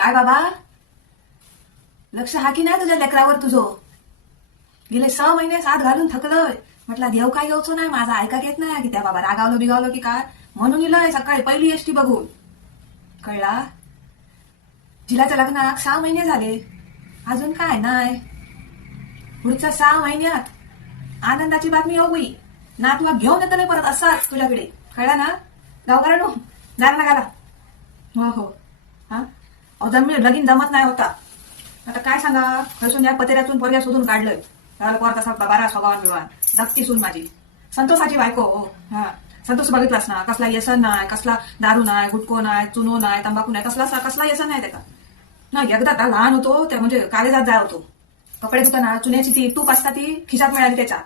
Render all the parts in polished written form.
काय बाबा, लक्ष हा की नाही तुझ्या लेकरावर तुझं? गेले 6 महिने हात घालून थकलोय. म्हटलं देव काय येऊचो नाही, माझा ऐका घेत नाही की त्या बाबा रागावलो बिगावलो की काय, म्हणून इलंय सकाळी पहिली एसटी बघून. कळला? जिलाच्या लग्नाक 6 महिने झाले, अजून काय नाही. पुढच्या 6 महिन्यात आनंदाची बातमी होई ना, तुला घेऊन येतं नाही परत असाच तुझ्याकडे. कळला ना? गावकऱ्यांनो, जायला लागाला. हो हो. हा जमीन लगीन जमत नाही होता. आता काय सांगा, खरसून या पतेऱ्यातून पोरग्या शोधून काढलंय. पोर तसा बारा स्वभावान बिवान धाकटी सून माझी, संतोषाची बायको. हा संतोष बघितलास ना, कसला व्यसन नाही, कसला दारू नाही, गुटको नाही, चुनो नाही, तंबाखू नाही, कसला व्यसन नाही त्याचा. ना एकदा आता लहान होतो त्या म्हणजे कालेजात जाय होतो. कपडे धुताना चुन्याची ती तूप असता ती खिशात मिळाली त्याच्या.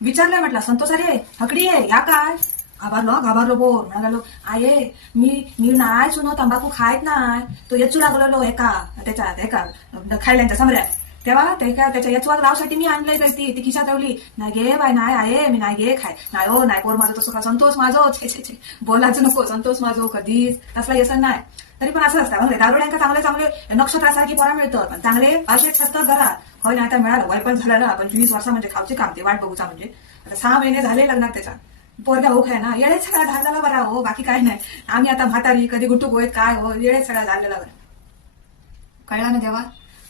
विचारलंय म्हटलं, संतोष अरे हकडी आहे या काय? घाबरलो बोर म्हणालो, आये मी नाही सुनो तंबाखू खायत नाही, तो येचू लागलो एका खायल्यांच्या समऱ्यात. तेव्हा त्याच्या यचवाग लावसाठी मी आणलंय काय ती खिशात ठेवली. नाही गे बाय, नाही आहे मी नाही गे खाय, नाही हो नाही पोर माझं तसं का. संतोष माझो छे बोलायचं नको, संतोष माझो कधीच तसला येसन नाही. तरी पण असं असतं म्हणजे दारुड्यांका चांगले नक्षत्रासारखी पोरा मिळतं, पण चांगले असे असतात घरात. होय नाही आता मिळालं, वय पण झालं ना 25 वर्ष म्हणजे खावचे काम ते वाट बघूचा. म्हणजे आता 6 महिने झाले लग्नात त्याच्या. पोरगा ओख आहे ना, येळेच सगळा झालेला बरा हो, बाकी काय नाही. आम्ही आता म्हातारी कधी गुटूक होत काय हो, येळेच सगळा झालेला बरा. कळला ना देवा?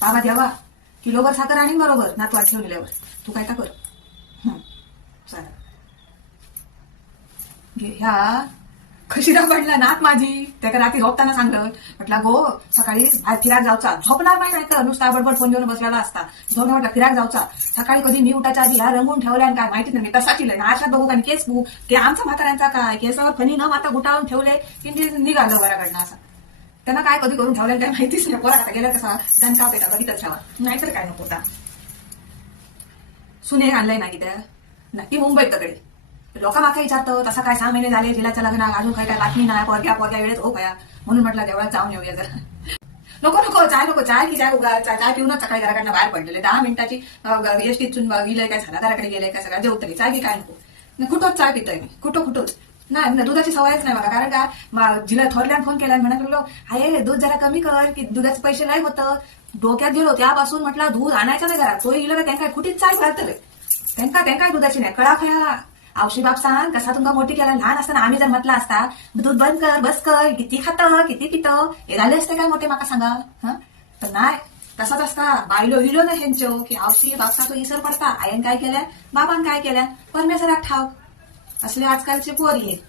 बाबा देवा किलोभर साखर आणि बरोबर नातवाट ठेवलेल्यावर तू काय का कर. चालेल ह्या खशिरा पडला नात माझी. त्याला रात्री झोपताना सांगलं, म्हटलं गो सकाळी फिराक जाऊचा. झोपणार नाही तर नुसता बडबड फोन घेऊन बसलेला असता. झोप म्हटलं फिराक जाऊचा. सकाळी कधी मी उठाच्या आधी ह्या रंगून ठेवल्या काय माहितीच नाही. मी तसा केलंय ना, आशात बघू का केस बघू ते आमचा म्हाताऱ्यांचा काय केसावर फणी न माता गुटाळून ठेवले की निघालं बऱ्याकडनं. असं त्यांना काय कधी करून ठेवलं काय माहितीच नाही. पोरा आता गेल्या कसा जनका पेटा बघितच ठेवा, नाहीतर काय नको होता. सुने आणलंय ना की त्या नक्की मुंबईत तकडे लोक मागे विचारतं तसं काय 6 महिने झाले जिलाच्या लग्नात अजून काही काय बातमी नाही. पोरग्या वेळेत हो काय, म्हणून म्हटलं देवळात जाऊन येऊया जरा. नको चाय की चाय पिऊनच सकाळी घराकडनं बाहेर पडलेले. 10 मिनिटाची एसटीतून गेलंय काय झाला, घराकडे गेलंय काय सगळं जेवतली. चाय की काय नको, कुठंच चाय पितोय मी, कुठंच नाही. दुधाची सवयच नाही मला. कारण का जिला थोरल्यान फोन केला म्हणत गेलो, आहे दूध जरा कमी कर की दुधाचे पैसे नाही होतं. डोक्यात गेलो त्यापासून म्हटलं दूध आणायचं नाही घरात. सोय गेलं त्यांना कुठेच चाय घालतलंय. त्यांना दुधाची नाही कळा खया. आवशी बाप सांग कसा तुमका मोठी केला. लहान असताना आम्ही जर म्हटलं असता दूध बंद कर बस कर, किती खातं किती पितं हे झाले असते काय मोठे माका सांगा. पण नाही तसाच असता. बायलो विलो ना ह्यांचो की आवशी बापसा तो इसर पडता. आयन काय केल्या बाबान काय केल्या परमेश्वरात ठाव. असले आजकालचे पोरी आहेत.